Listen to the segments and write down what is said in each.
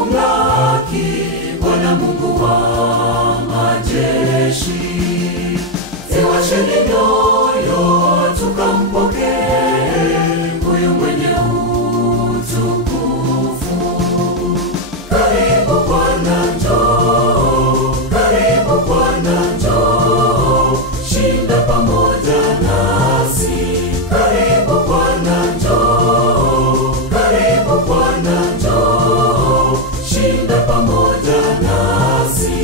kumlaki Bwana Mungu wa majeshi. Ziwasheni mioyo tukampokee huyu mwenye utukufu. Karibu Bwana njoo, karibu Bwana njoo, shinda pamoja nasi. Karibu Bwana njoo, karibu Bwana njoo, shinda pamoja nasi.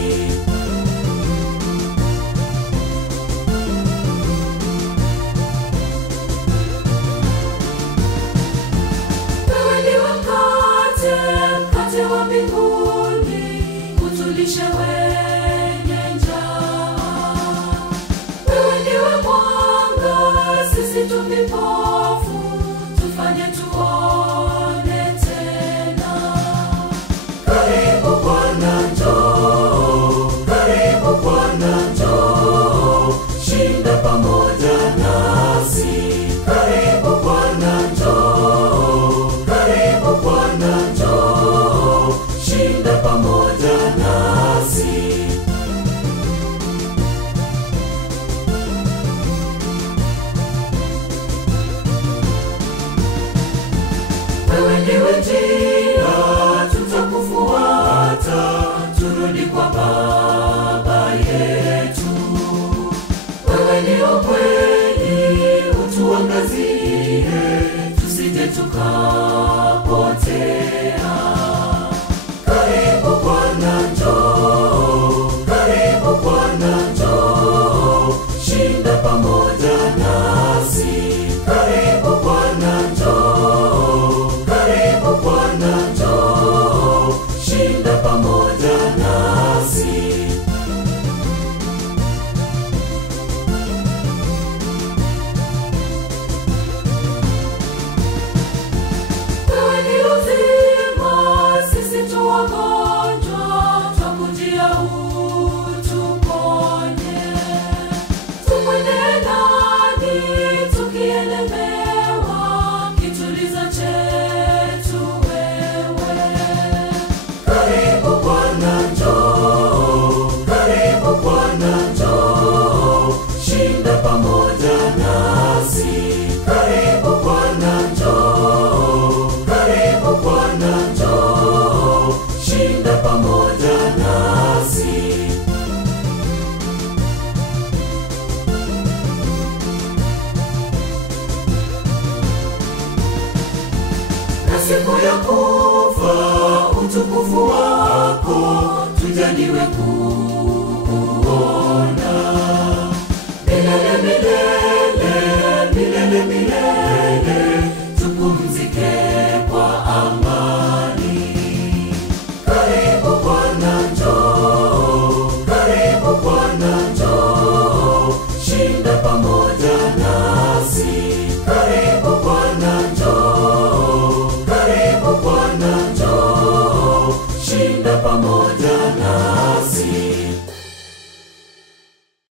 Mkate wa mbinguni, utulishe wenye njaa. Wewe ndiwe mwanga, sisi tu vipofu, tufanye tuone tena. Karibu Bwana njoo, karibu Bwana njoo, shinda pamoja nasi. Karibu Bwana njoo, karibu Bwana njoo, shinda pamoja nasi. Wewe ndiwe njia, tutakufuata, turudi kwa Baba yetu. Wewe ni ukweli, utuangazie, tusije tukapotea. Karibu Bwana njoo, karibu Bwana njoo, shinda pamoja nasi. Karibu Bwana njoo, karibu Bwana njoo, shinda pamoja nasi. Wewe ni uzima, sisi tu wagonjwa, twakujia utuponye. Tumwendee nani tukielemewa, kitulizo chetu wewe. Karibu Bwana njoo, karibu Bwana njoo, shinda pamoja nasi. Karibu Bwana njoo, karibu Bwana njoo, shinda pamoja nasi. Na siku ya kufa utukufu wako tujaliwe